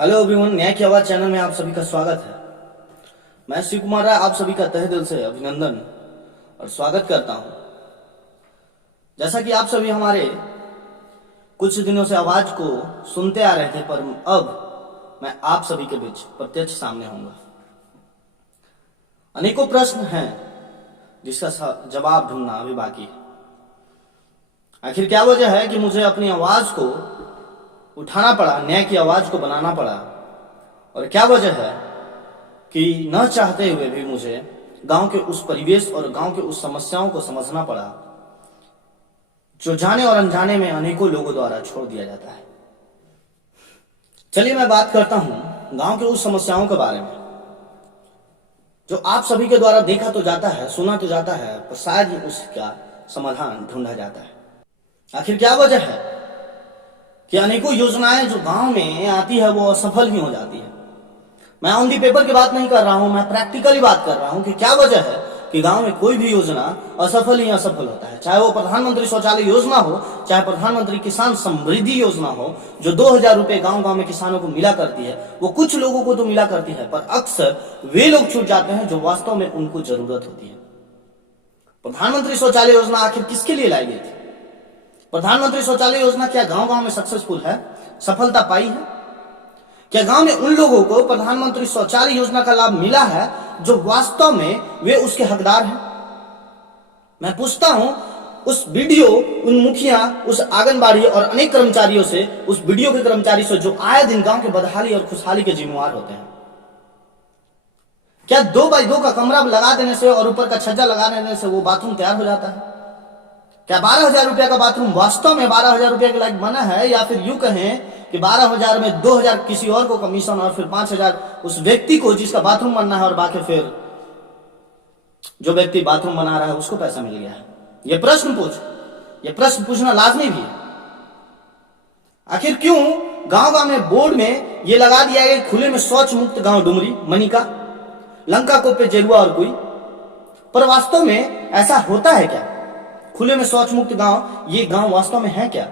Hello everyone, न्याय की आवाज चैनल में आप सभी का स्वागत है। मैं शिव कुमार राय आप सभी का तहे दिल से अभिनंदन और स्वागत करता हूं। जैसा कि आप सभी हमारे कुछ दिनों से आवाज को सुनते आ रहे थे, पर अब मैं आप सभी के बीच प्रत्यक्ष सामने होऊंगा। अनेकों प्रश्न हैं जिसका जवाब ढूंढना अभी बाकी है। आखिर क्या वजह है कि मुझे अपनी आवाज को उठाना पड़ा, न्याय की आवाज को बनाना पड़ा, और क्या वजह है कि न चाहते हुए भी मुझे गांव के उस परिवेश और गांव के उस समस्याओं को समझना पड़ा जो जाने और अनजाने में अनेकों लोगों द्वारा छोड़ दिया जाता है। चलिए मैं बात करता हूं गांव के उस समस्याओं के बारे में जो आप सभी के द्वारा देखा तो जाता है, सुना तो जाता है, पर शायद ही उसका समाधान ढूंढा जाता है। आखिर क्या वजह है कि अनेकों योजनाएं जो गांव में आती है वो असफल ही हो जाती है। मैं ऑन दी पेपर की बात नहीं कर रहा हूं, मैं प्रैक्टिकली बात कर रहा हूं कि क्या वजह है कि गांव में कोई भी योजना असफल ही असफल होता है। चाहे वो प्रधानमंत्री शौचालय योजना हो, चाहे प्रधानमंत्री किसान समृद्धि योजना हो, जो 2000 रुपए गांव गांव में किसानों को मिला करती है, वो कुछ लोगों को तो मिला करती है, पर अक्सर वे लोग छूट जाते हैं जो वास्तव में उनको जरूरत होती है। प्रधानमंत्री शौचालय योजना आखिर किसके लिए लाई गई थी? प्रधानमंत्री शौचालय योजना क्या गांव गांव में सक्सेसफुल है, सफलता पाई है? क्या गांव में उन लोगों को प्रधानमंत्री शौचालय योजना का लाभ मिला है जो वास्तव में वे उसके हकदार हैं? मैं पूछता हूं उस वीडियो, उन मुखिया, उस आंगनबाड़ी और अनेक कर्मचारियों से, उस वीडियो के कर्मचारी से जो आए दिन गांव के बदहाली और खुशहाली के जिम्मेवार होते हैं। क्या 2x2 का कमरा लगा देने से और ऊपर का छज्जा लगा देने से वो बाथरूम तैयार हो जाता है? क्या 12,000 रुपया का बाथरूम वास्तव में 12,000 रुपया के लायक बना है, या फिर यूं कहें कि 12,000 में 2,000 किसी और को कमीशन और फिर 5,000 उस व्यक्ति को जिसका बाथरूम बनना है, और बाकी फिर जो व्यक्ति बाथरूम बना रहा है उसको पैसा मिल गया है? ये प्रश्न पूछना लाजमी भी है। आखिर क्यों गांव गांव में बोर्ड में ये लगा दिया गया खुले में शौच मुक्त गांव डुमरी, मनिका, लंका को पे जेरुआ और कोई, पर वास्तव में ऐसा होता है क्या? खुले में शौच मुक्त गांव, ये गांव वास्तव में है क्या?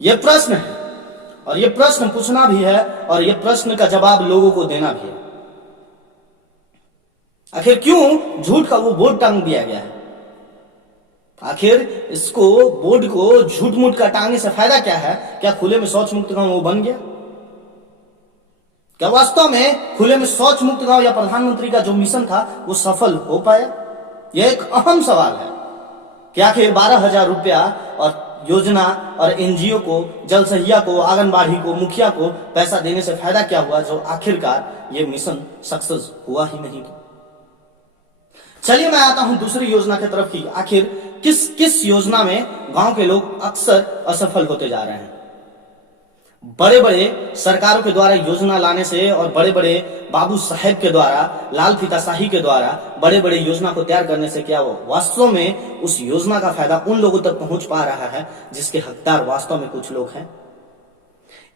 यह प्रश्न है, और यह प्रश्न पूछना भी है, और यह प्रश्न का जवाब लोगों को देना भी है। आखिर क्यों झूठ का वो बोर्ड टांग दिया गया है? आखिर इसको, बोर्ड को झूठ मूठ का टांगने से फायदा क्या है? क्या खुले में शौच मुक्त गांव वो बन गया? क्या वास्तव में खुले में शौच मुक्त गांव या प्रधानमंत्री का जो मिशन था वो सफल हो पाया? यह एक अहम सवाल है कि आखिर 12,000 रुपया और योजना और एनजीओ को, जल सहिया को, आंगनबाड़ी को, मुखिया को पैसा देने से फायदा क्या हुआ जो आखिरकार यह मिशन सक्सेस हुआ ही नहीं? चलिए मैं आता हूं दूसरी योजना की तरफ की आखिर किस योजना में गांव के लोग अक्सर असफल होते जा रहे हैं। बड़े बड़े सरकारों के द्वारा योजना लाने से और बड़े बड़े बाबू साहेब के द्वारा, लाल फीताशाही के द्वारा बड़े बड़े योजना को तैयार करने से क्या वो वास्तव में उस योजना का फायदा उन लोगों तक पहुंच पा रहा है जिसके हकदार वास्तव में कुछ लोग हैं?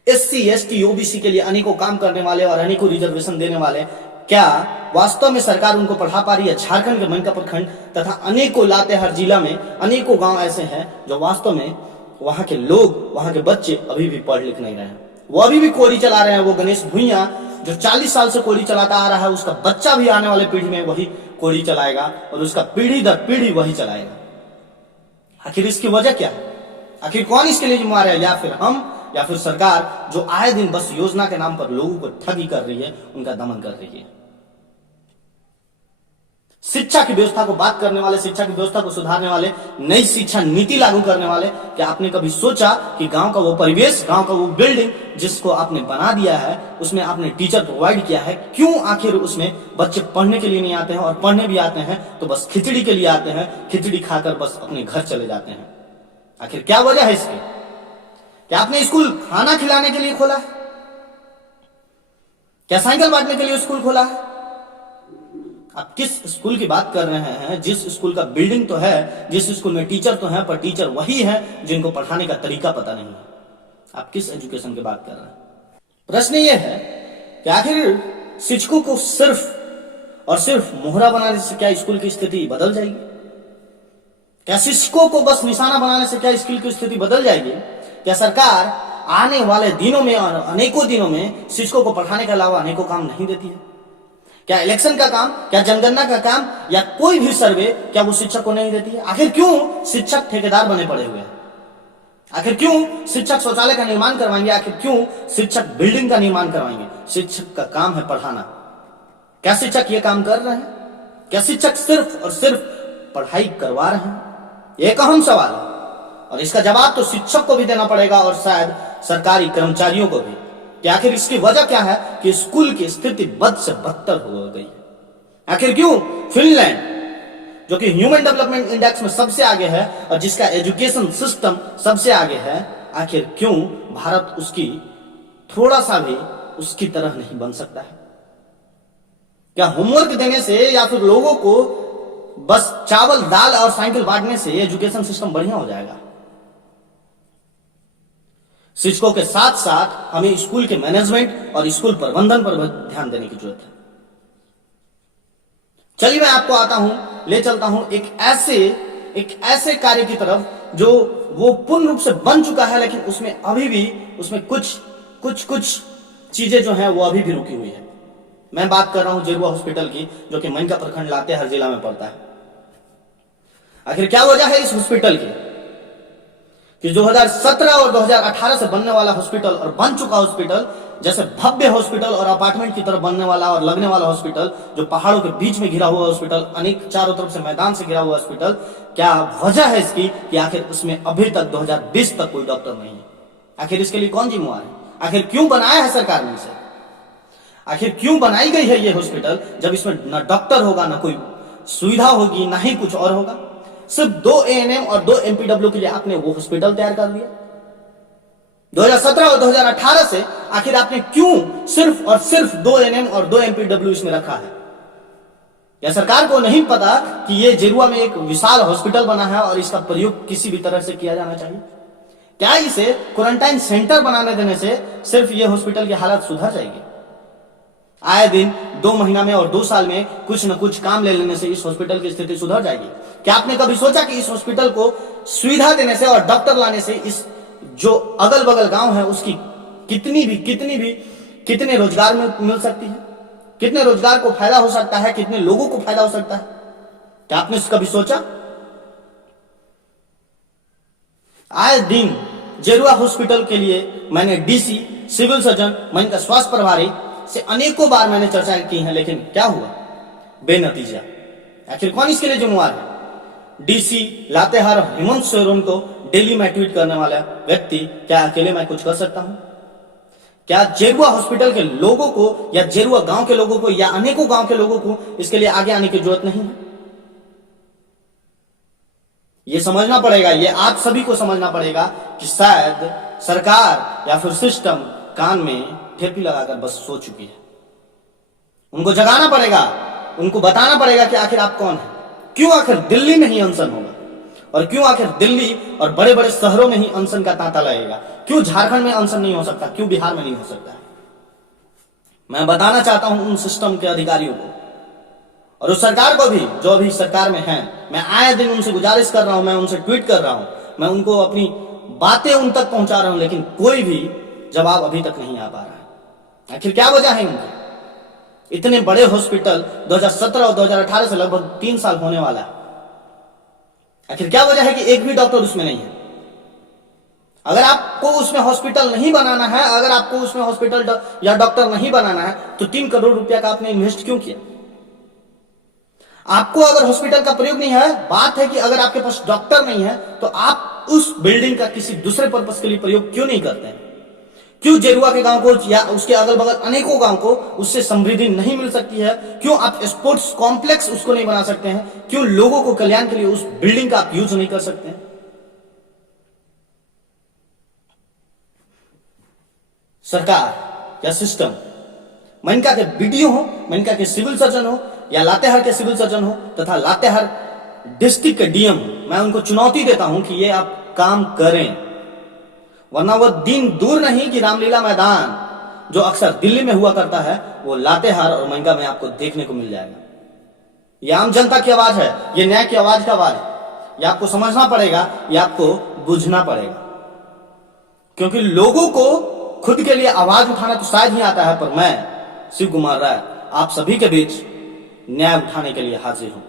एससी, एसटी, ओबीसी के लिए अनेकों काम करने वाले और अनेकों रिजर्वेशन देने वाले, क्या वास्तव में सरकार उनको पढ़ा पा रही है? झारखंड के मनिका प्रखंड तथा अनेकों लातेहार जिला में अनेकों गांव ऐसे हैं जो वास्तव में वहां के लोग, वहां के बच्चे अभी भी पढ़ लिख नहीं रहे हैं। वो अभी भी कोरी चला रहे हैं। वो गणेश भुइयां जो 40 साल से कोरी चलाता आ रहा है, उसका बच्चा भी आने वाले पीढ़ी में वही कोरी चलाएगा और उसका पीढ़ी दर पीढ़ी वही चलाएगा। आखिर इसकी वजह क्या है? आखिर कौन इसके लिए जिम्मेदार है? या फिर हम, या फिर सरकार जो आए दिन बस योजना के नाम पर लोगों को ठगी कर रही है, उनका दमन कर रही है। शिक्षा की व्यवस्था को बात करने वाले, शिक्षा की व्यवस्था को सुधारने वाले, नई शिक्षा नीति लागू करने वाले, क्या आपने कभी सोचा कि गांव का वो परिवेश, गांव का वो बिल्डिंग जिसको आपने बना दिया है, उसमें आपने टीचर प्रोवाइड किया है, क्यों आखिर उसमें बच्चे पढ़ने के लिए नहीं आते हैं? और पढ़ने भी आते हैं तो बस खिचड़ी के लिए आते हैं, खिचड़ी खाकर बस अपने घर चले जाते हैं। आखिर क्या वजह है इसकी? क्या आपने स्कूल खाना खिलाने के लिए खोला? क्या साइकिल बांटने के लिए स्कूल खोला? आप किस स्कूल की बात कर रहे हैं जिस स्कूल का बिल्डिंग तो है, जिस स्कूल में टीचर तो है, पर टीचर वही है जिनको पढ़ाने का तरीका पता नहीं है? आप किस एजुकेशन की बात कर रहे हैं? प्रश्न यह है कि आखिर शिक्षकों को सिर्फ और सिर्फ मोहरा बनाने से क्या स्कूल की स्थिति बदल जाएगी? क्या शिक्षकों को बस निशाना बनाने से क्या स्कूल की स्थिति बदल जाएगी? क्या सरकार आने वाले दिनों में और अनेकों दिनों में शिक्षकों को पढ़ाने के अलावा अनेकों काम नहीं देती है? क्या इलेक्शन का काम, क्या जनगणना का काम या कोई भी सर्वे क्या वो शिक्षक को नहीं देती है? आखिर क्यों शिक्षक ठेकेदार बने पड़े हुए हैं? आखिर क्यों शिक्षक शौचालय का निर्माण करवाएंगे? आखिर क्यों शिक्षक बिल्डिंग का निर्माण करवाएंगे? शिक्षक का काम है पढ़ाना। क्या शिक्षक ये काम कर रहे हैं? क्या शिक्षक सिर्फ और सिर्फ पढ़ाई करवा रहे हैं? एक अहम सवाल है और इसका जवाब तो शिक्षक को भी देना पड़ेगा और शायद सरकारी कर्मचारियों को भी, कि आखिर इसकी वजह क्या है कि स्कूल की स्थिति बद से बदतर हो गई है। आखिर क्यों फिनलैंड, जो कि ह्यूमन डेवलपमेंट इंडेक्स में सबसे आगे है और जिसका एजुकेशन सिस्टम सबसे आगे है, आखिर क्यों भारत उसकी थोड़ा सा भी उसकी तरह नहीं बन सकता है? क्या होमवर्क देने से या फिर लोगों को बस चावल दाल और साइकिल बांटने से एजुकेशन सिस्टम बढ़िया हो जाएगा? शिक्षकों के साथ साथ हमें स्कूल के मैनेजमेंट और स्कूल प्रबंधन पर ध्यान देने की जरूरत है। चलिए मैं आपको ले चलता हूं एक ऐसे कार्य की तरफ जो वो पूर्ण रूप से बन चुका है, लेकिन उसमें अभी भी उसमें कुछ चीजें जो हैं वो अभी भी रुकी हुई है। मैं बात कर रहा हूं जेरुआ हॉस्पिटल की, जो कि मनका प्रखंड लातेहार जिला में पड़ता है। आखिर क्या वजह है इस हॉस्पिटल की कि 2017 और 2018 से बनने वाला हॉस्पिटल और बन चुका हॉस्पिटल, जैसे भव्य हॉस्पिटल और अपार्टमेंट की तरफ बनने वाला और लगने वाला हॉस्पिटल, जो पहाड़ों के बीच में घिरा हुआ हॉस्पिटल, अनेक चारों तरफ से मैदान से घिरा हुआ हॉस्पिटल, क्या वजह है इसकी कि आखिर उसमें अभी तक 2020 तक कोई डॉक्टर नहीं है? आखिर इसके लिए कौन जिम्मेवार है? आखिर क्यों बनाया है सरकार ने इसे? आखिर क्यों बनाई गई है ये हॉस्पिटल जब इसमें न डॉक्टर होगा, न कोई सुविधा होगी, ना ही कुछ और होगा? सिर्फ 2 एएनएम और 2 एमपीडब्ल्यू के लिए आपने वो हॉस्पिटल तैयार कर दिया। 2017 और 2018 से आखिर आपने क्यों सिर्फ और सिर्फ 2 एएनएम और 2 एमपीडब्ल्यू इसमें रखा है? या सरकार को नहीं पता कि ये जेरुआ में एक विशाल हॉस्पिटल बना है और इसका प्रयोग किसी भी तरह से किया जाना चाहिए? क्या इसे क्वारंटाइन सेंटर बनाने देने से सिर्फ ये हॉस्पिटल की हालत सुधर जाएगी? आए दिन 2 महीना में और 2 साल में कुछ न कुछ काम ले लेने से इस हॉस्पिटल की स्थिति सुधर जाएगी? क्या आपने कभी सोचा कि इस हॉस्पिटल को सुविधा देने से और डॉक्टर लाने से इस जो अगल बगल गांव है उसकी कितने रोजगार में मिल सकती है? कितने रोजगार को फायदा हो सकता है? कितने लोगों को फायदा हो सकता है? क्या आपने कभी सोचा? आए दिन जेरुआ हॉस्पिटल के लिए मैंने डीसी, सिविल सर्जन, मनका स्वास्थ्य प्रभारी से अनेकों बार मैंने चर्चा की है, लेकिन क्या हुआ? बेनतीजा। आखिर कौन इसके लिए जिम्मेवार है? डीसी लातेहार हेमंत सोरेन को डेली में ट्वीट करने वाला व्यक्ति, क्या अकेले मैं कुछ कर सकता हूं? क्या जेरुआ हॉस्पिटल के लोगों को या जेरुआ गांव के लोगों को या अनेकों गांव के लोगों को इसके लिए आगे आने की जरूरत नहीं है? ये समझना पड़ेगा, ये आप सभी को समझना पड़ेगा कि शायद सरकार या फिर सिस्टम कान में ठेपी लगाकर बस सो चुकी है। उनको जगाना पड़ेगा, उनको बताना पड़ेगा कि आखिर आप कौन है। क्यों आखिर दिल्ली में ही अनशन होगा और क्यों आखिर दिल्ली और बड़े बड़े शहरों में ही अनशन का तांता लगेगा? क्यों झारखंड में अनशन नहीं हो सकता? क्यों बिहार में नहीं हो सकता है? मैं बताना चाहता हूं उन सिस्टम के अधिकारियों को और उस सरकार को भी जो अभी सरकार में है। मैं आए दिन उनसे गुजारिश कर रहा हूं, मैं उनसे ट्वीट कर रहा हूं, मैं उनको अपनी बातें उन तक पहुंचा रहा हूं, लेकिन कोई भी जवाब अभी तक नहीं आ पा रहा है। आखिर क्या वजह है उनकी? इतने बड़े हॉस्पिटल 2017 और 2018 से लगभग 3 साल होने वाला है। आखिर क्या वजह है कि एक भी डॉक्टर उसमें नहीं है? अगर आपको उसमें हॉस्पिटल नहीं बनाना है, अगर आपको उसमें हॉस्पिटल या डॉक्टर नहीं बनाना है, तो 3 करोड़ रुपया का आपने इन्वेस्ट क्यों किया? आपको अगर हॉस्पिटल का प्रयोग नहीं है, बात है कि अगर आपके पास डॉक्टर नहीं है तो आप उस बिल्डिंग का किसी दूसरे पर्पस के लिए प्रयोग क्यों नहीं करते हैं? क्यों जेरुआ के गांव को या उसके अगल बगल अनेकों गांव को उससे समृद्धि नहीं मिल सकती है? क्यों आप स्पोर्ट्स कॉम्प्लेक्स उसको नहीं बना सकते हैं? क्यों लोगों को कल्याण के लिए उस बिल्डिंग का आप यूज नहीं कर सकते हैं? सरकार या सिस्टम, मनका के बीडीओ हो, मनका के सिविल सर्जन हो या लातेहार के सिविल सर्जन हो तथा लातेहार डिस्ट्रिक्ट के डीएम, मैं उनको चुनौती देता हूं कि ये आप काम करें, वरना वह दिन दूर नहीं कि रामलीला मैदान जो अक्सर दिल्ली में हुआ करता है वो लातेहार और मनका में आपको देखने को मिल जाएगा। ये आम जनता की आवाज है, ये न्याय की आवाज का आवाज है। ये आपको समझना पड़ेगा, ये आपको बुझना पड़ेगा, क्योंकि लोगों को खुद के लिए आवाज उठाना तो शायद ही आता है, पर मैं शिव कुमार राय आप सभी के बीच न्याय उठाने के लिए हाजिर हूं।